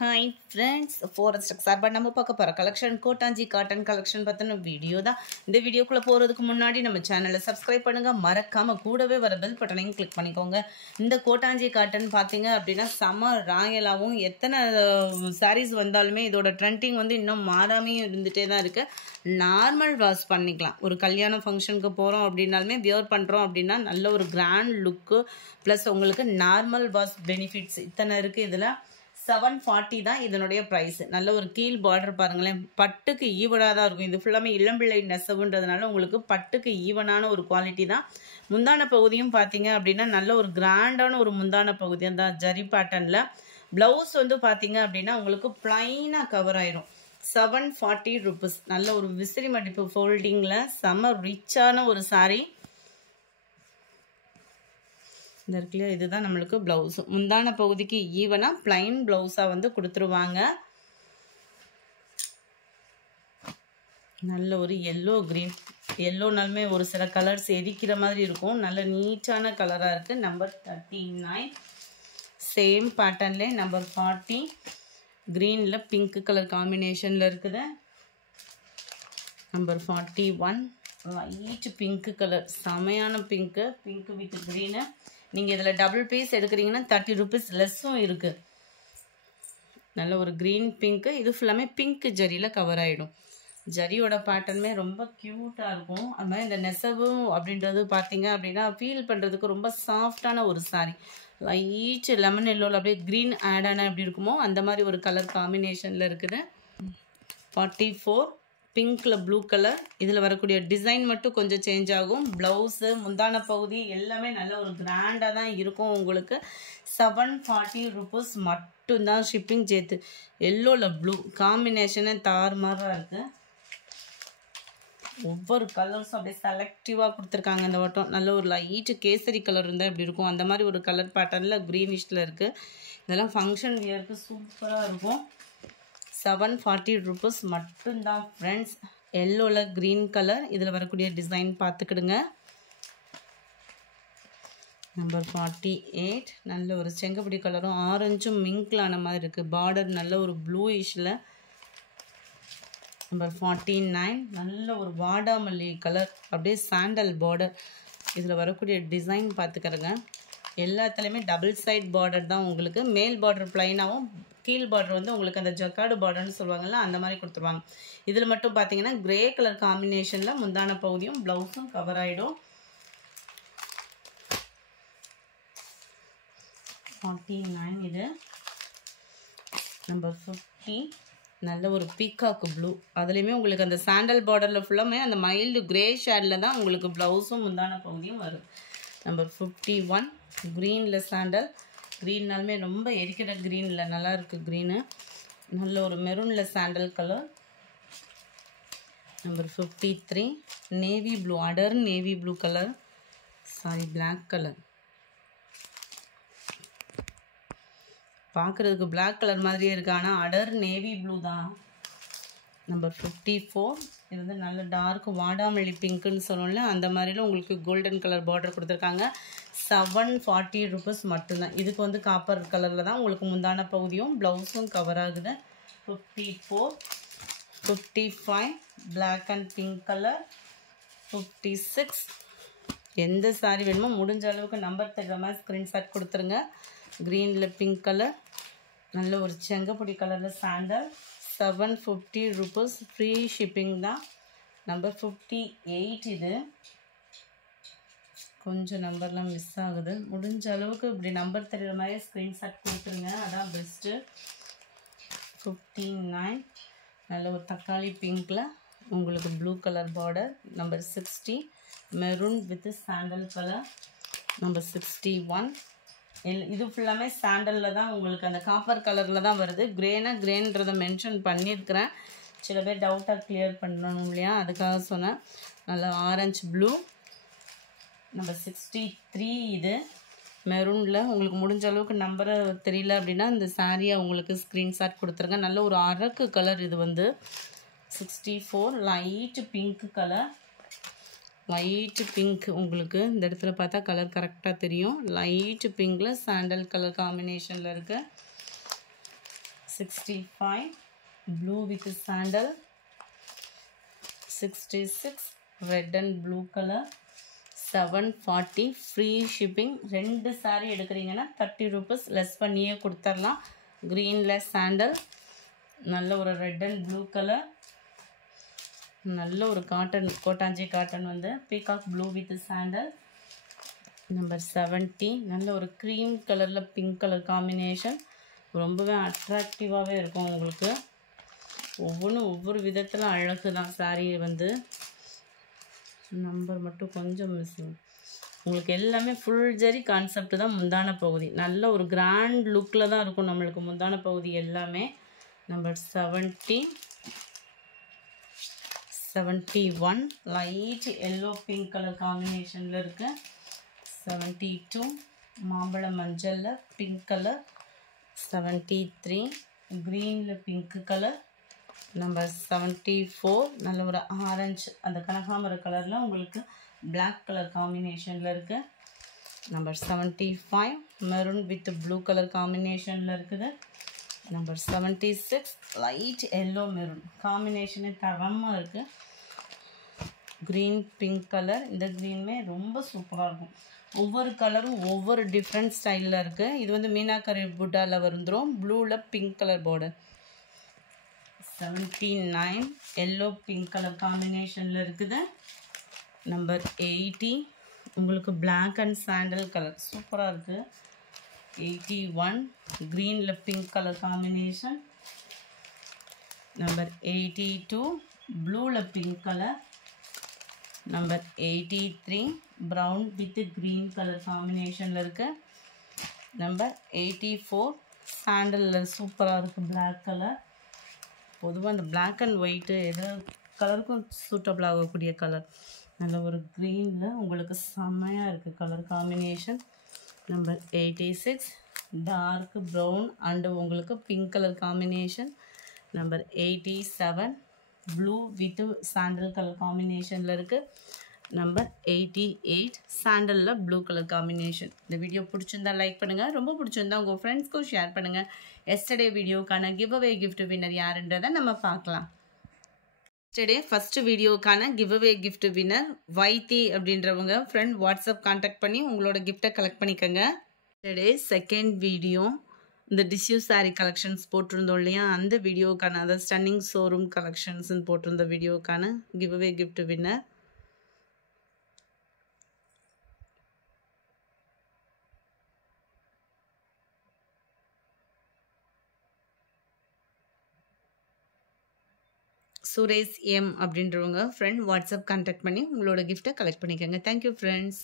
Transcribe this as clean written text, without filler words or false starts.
Hi friends, Forest Saban நம்ம பார்க்க போற கலெக்ஷன் கோட்டாஞ்சி காட்டன் கலெக்ஷன் பத்தின வீடியோ தான். இந்த வீடியோக்குள்ள போறதுக்கு முன்னாடி நம்ம சேனலை சப்ஸ்கிரைப் பண்ணுங்க, மறக்காம கூடவே வர பெல் பட்டனையும் கிளிக் பண்ணிக்கோங்க. இந்த கோட்டாஞ்சி காட்டன் பாத்தீங்க அப்படின்னா சம ராயலாவும் எத்தனை சாரீஸ் வந்தாலுமே இதோட ட்ரெண்டிங் வந்து இன்னும் மாறாமே இருந்துட்டே தான் இருக்கு. நார்மல் வாஷ் பண்ணிக்கலாம். ஒரு கல்யாண ஃபங்க்ஷனுக்கு போறோம் அப்படின்னாலுமே வியர் பண்றோம் அப்படின்னா நல்ல ஒரு கிராண்ட் லுக்கு பிளஸ் உங்களுக்கு நார்மல் வாஷ் பெனிஃபிட்ஸ் இத்தனை இருக்கு. இதுல 740 தான் இதனுடைய ப்ரைஸ். நல்ல ஒரு கீழ் பார்டர் பாருங்களேன், பட்டுக்கு ஈவனாக தான் இருக்கும். இது ஃபுல்லாமே இளம்பிள்ளை நெசவுன்றதுனால உங்களுக்கு பட்டுக்கு ஈவனான ஒரு குவாலிட்டி தான். முந்தான பகுதியும் பார்த்தீங்க அப்படின்னா நல்ல ஒரு கிராண்டான ஒரு முந்தான பகுதி தான் ஜரி பேட்டர்னில். ப்ளவுஸ் வந்து பார்த்தீங்க அப்படின்னா உங்களுக்கு பிளைனாக கவர் ஆயிரும். 740 rupees. நல்ல ஒரு விசிறி மடிப்பு ஃபோல்டிங்கில் செம ரிச்சான ஒரு சாரீ. இந்த இருக்குல்லையா, இதுதான் நம்மளுக்கு ப்ளவுஸ். முந்தான பகுதிக்கு ஈவனாக பிளைன் ப்ளவுஸாக வந்து கொடுத்துருவாங்க. நல்ல ஒரு எல்லோ க்ரீன், எல்லோனாலுமே ஒரு சில கலர்ஸ் எரிக்கிற மாதிரி இருக்கும். நல்ல நீட்டான கலராக இருக்குது. Number 39 same பேட்டர்ன்லே. நம்பர் 40 க்ரீனில் பிங்க் கலர் காம்பினேஷனில் இருக்குது. நம்பர் 41 லைட் பிங்க் கலர், செமையான பிங்க்கு, பிங்க் வித் க்ரீனு. நீங்கள் இதில் டபுள் பீஸ் எடுக்கிறீங்கன்னா 30 rupees லெஸ்ஸும் இருக்குது. நல்ல ஒரு க்ரீன் பிங்க்கு. இது ஃபுல்லாமே பிங்க் ஜரியில் கவர் ஆகிடும். ஜரியோட பேட்டர்னுமே ரொம்ப க்யூட்டாக இருக்கும். அது மாதிரி இந்த நெசவு அப்படின்றது பார்த்தீங்க அப்படின்னா ஃபீல் பண்ணுறதுக்கு ரொம்ப சாஃப்டான ஒரு சாரீ. லைட் லெமன் எல்லோவில் அப்படியே க்ரீன் ஆட் ஆனால் எப்படி இருக்குமோ அந்த மாதிரி ஒரு கலர் காம்பினேஷனில் இருக்குது. 44 பிங்க்ல ப்ளூ கலர். இதில் வரக்கூடிய டிசைன் மட்டும் கொஞ்சம் சேஞ்ச் ஆகும். ப்ளவுஸு முந்தான பகுதி எல்லாமே நல்ல ஒரு கிராண்டாக தான் இருக்கும். உங்களுக்கு 740 rupees மட்டும்தான் ஷிப்பிங் சேர்த்து. எல்லோவில் ப்ளூ காம்பினேஷனே தாறுமாறாக இருக்குது. ஒவ்வொரு கலர்ஸும் அப்படியே செலக்டிவாக கொடுத்துருக்காங்க இந்த வட்டம். நல்ல ஒரு லைட்டு கேசரி கலர் இருந்தால் எப்படி இருக்கும் அந்த மாதிரி ஒரு கலர் பேட்டர்னில் க்ரீனிஷில் இருக்குது. இதெல்லாம் ஃபங்க்ஷன் வியருக்கு சூப்பராக இருக்கும். 740 rupees மட்டும்தான் ஃப்ரெண்ட்ஸ். எல்லோவில் green colour. இதில் வரக்கூடிய டிசைன் பார்த்துக்கிடுங்க. நம்பர் 48 நல்ல ஒரு செங்கப்படி கலரும் ஆரஞ்சும் மிங்க்லான மாதிரி இருக்குது. பார்டர் நல்ல ஒரு ப்ளூயிஷில். நம்பர் 49 நல்ல ஒரு வாடாமல்லி கலர், அப்படியே சாண்டல் பார்டர். இதில் வரக்கூடிய டிசைன் பார்த்துக்கிறங்க. எல்லாத்துலேயுமே டபுள் சைட் பார்டர் தான் உங்களுக்கு. மேல் பார்டர் பிளைனாகவும் கீழ் பார்டர் வந்து உங்களுக்கு அந்த ஜக்கார்டு பார்டர்னு சொல்லுவாங்கல்ல அந்த மாதிரி கொடுத்துருவாங்க. இதில் மட்டும் பார்த்தீங்கன்னா கிரே கலர் காம்பினேஷனில் முந்தான பகுதியும் ப்ளவுஸும் கவர் ஆகிடும். 49 இது. நம்பர் 50 நல்ல ஒரு பீகாக்கு ப்ளூ. அதுலேயுமே உங்களுக்கு அந்த சாண்டல் பார்டரில் ஃபுல்லாமே அந்த மைல்டு கிரே ஷேடில் தான் உங்களுக்கு ப்ளவுஸும் முந்தான பகுதியும் வரும். நம்பர் 51 க்ரீனில் சாண்டல். க்ரீன்னாலுமே ரொம்ப எரிக்கிற க்ரீனில் நல்லா இருக்குது க்ரீனு. நல்ல ஒரு மெரூனில் sandal colour. Number 53 navy blue, அடர் navy blue colour, sorry black colour. பார்க்குறதுக்கு பிளாக் கலர் மாதிரியே இருக்கு, ஆனால் அடர் நேவி ப்ளூ தான். நம்பர் 54 இது வந்து நல்ல டார்க் வாடாமல்லி பிங்க்குன்னு சொல்லணும்ல அந்த மாதிரில உங்களுக்கு கோல்டன் கலர் பார்டர் கொடுத்துருக்காங்க. 740 rupees மட்டும்தான். இதுக்கு வந்து காப்பர் கலரில் தான் உங்களுக்கு முந்தான பகுதியும் ப்ளவுஸும் கவர் ஆகுது. 54 55 பிளாக் அண்ட் பிங்க் கலர். 56 எந்த சாரீ வேணுமோ முடிஞ்ச அளவுக்கு நம்பர் தர்ற மாதிரி ஸ்க்ரீன்ஷாட் கொடுத்துருங்க. க்ரீனில் பிங்க் கலர். நல்ல ஒரு செங்கப்பொடி கலரில் சாண்டல். 750 rupees ஃப்ரீ ஷிப்பிங் தான். நம்பர் 58 இது. கொஞ்சம் நம்பர்லாம் மிஸ் ஆகுது. முடிஞ்ச அளவுக்கு இப்படி நம்பர் தெரிகிற மாதிரி ஸ்க்ரீன்ஷாட் கொடுத்துருங்க, அதான் பெஸ்ட்டு. 59 நல்ல ஒரு தக்காளி பிங்க்கில் உங்களுக்கு blue colour border. Number 60 maroon with sandal colour. Number 61 இது ஃபுல்லாமே சாண்டலில் தான் உங்களுக்கு அந்த காப்பர் கலரில் தான் வருது. கிரேனா கிரேன்றதை மென்ஷன் பண்ணியிருக்கிறேன். சில பேர் டவுட்டாக கிளியர் பண்ணணும் இல்லையா, அதுக்காக சொன்னேன். நல்லா ஆரஞ்சு ப்ளூ. நம்பர் 63 இது மெரூனில். உங்களுக்கு முடிஞ்ச அளவுக்கு நம்பரை தெரியல அப்படின்னா இந்த சாரியை உங்களுக்கு ஸ்க்ரீன்ஷாட் கொடுத்துருங்க. நல்ல ஒரு அரக்கு கலர் இது வந்து. 64 light pink colour. Light pink உங்களுக்கு இந்த இடத்துல பார்த்தா கலர் கரெக்டாக தெரியும். லைட்டு பிங்க்கில் சாண்டல் கலர் காம்பினேஷனில் இருக்குது. 65 blue with sandal, 66 red and blue color, 740 free shipping. ரெண்டு saree எடுக்கிறீங்கன்னா 30 rupees less பண்ணியே கொடுத்துடலாம். greenல sandal, நல்ல ஒரு red and blue color, நல்ல ஒரு காட்டன் கோட்டாஞ்சி காட்டன் வந்து peacock blue with sandal. Number 70 நல்ல ஒரு க்ரீம் கலரில் பிங்க் கலர் காம்பினேஷன், ரொம்பவே அட்ராக்டிவாகவே இருக்கும். உங்களுக்கு ஒவ்வொன்றும் ஒவ்வொரு விதத்தில் அழகு தான். சாரீ வந்து நம்பர் மட்டும் கொஞ்சம் மிஸ்ஸிங். உங்களுக்கு எல்லாமே ஃபுல் ஜரி கான்செப்ட் தான். முந்தான பகுதி நல்ல ஒரு கிராண்ட் லுக்கில் தான் இருக்கும் நம்மளுக்கு முந்தான பகுதி எல்லாமே. Number 71 light yellow pink colour காம்பினேஷனில் இருக்குது. 72 மாம்பழ மஞ்சளில் பிங்க் கலர். 73 க்ரீனில் பிங்க் கலர். நம்பர் 74 நல்ல ஒரு ஆரஞ்சு அந்த கனகாமர கலரில் உங்களுக்கு பிளாக் கலர் காம்பினேஷனில் இருக்குது. Number 75 maroon with blue colour காம்பினேஷனில் இருக்குது. நம்பர் 76 லைட் எல்லோ மெரூன் காம்பினேஷனே தரமாக இருக்குது. க்ரீன் பிங்க் கலர், இந்த க்ரீனுமே ரொம்ப சூப்பராக இருக்கும். ஒவ்வொரு கலரும் ஒவ்வொரு டிஃப்ரெண்ட் ஸ்டைலில் இருக்குது. இது வந்து மீனாக்கரி புட்டாவில் வந்துடும். ப்ளூவில் pink colour border. 79 yellow pink colour காம்பினேஷனில் இருக்குது. நம்பர் 80 உங்களுக்கு பிளாக் அண்ட் சாண்டல் கலர் சூப்பராக இருக்குது. 81 க்ரீனில் பிங்க் கலர் காம்பினேஷன். நம்பர் 82 ப்ளூவில் pink colour. Number 83 brown with green colour காம்பினேஷனில் இருக்குது. நம்பர் 84 சாண்டலில் சூப்பராக இருக்குது பிளாக் கலர். பொதுவாக அந்த பிளாக் அண்ட் ஒயிட்டு எது கலருக்கும் சூட்டபிள் ஆகக்கூடிய கலர். நல்ல ஒரு க்ரீனில் உங்களுக்கு செம்மையாக இருக்குது colour combination. Number 86 dark brown and உங்களுக்கு pink colour combination. Number 87 blue with sandal colour காம்பினேஷனில் இருக்குது. நம்பர் 88 சாண்டலில் ப்ளூ கலர் காம்பினேஷன். இந்த வீடியோ பிடிச்சிருந்தா லைக் பண்ணுங்கள், ரொம்ப பிடிச்சிருந்தா உங்கள் ஃப்ரெண்ட்ஸ்க்கும் ஷேர் பண்ணுங்கள். எஸ்டர்டே வீடியோக்கான கிவ் அவே கிஃப்ட் வின்னர் யாருன்றதை நம்ம பார்க்கலாம். எஸ்டர்டே ஃபஸ்ட்டு வீடியோக்கான giveaway gift winner Vaithi அப்படின்றவங்க ஃப்ரெண்ட் வாட்ஸ்அப் கான்டாக்ட் பண்ணி உங்களோட கிஃப்டை கலெக்ட் பண்ணிக்கோங்க. எஸ்டர்டே செகண்ட் வீடியோ இந்த டிஷ்யூ சாரீ கலெக்ஷன்ஸ் போட்டிருந்தோம் இல்லையா, அந்த வீடியோக்கான அதாவது ஸ்டன்னிங் ஷோரூம் கலெக்ஷன்ஸ்ன்னு போட்டிருந்த வீடியோக்கான giveaway gift winner Suresh M அப்படின்றவங்க ஃப்ரெண்ட் வாட்ஸ்அப் கான்டாக்ட் பண்ணி உங்களோட கிஃப்டை கலெக்ட் பண்ணிக்கோங்க. Thank you friends.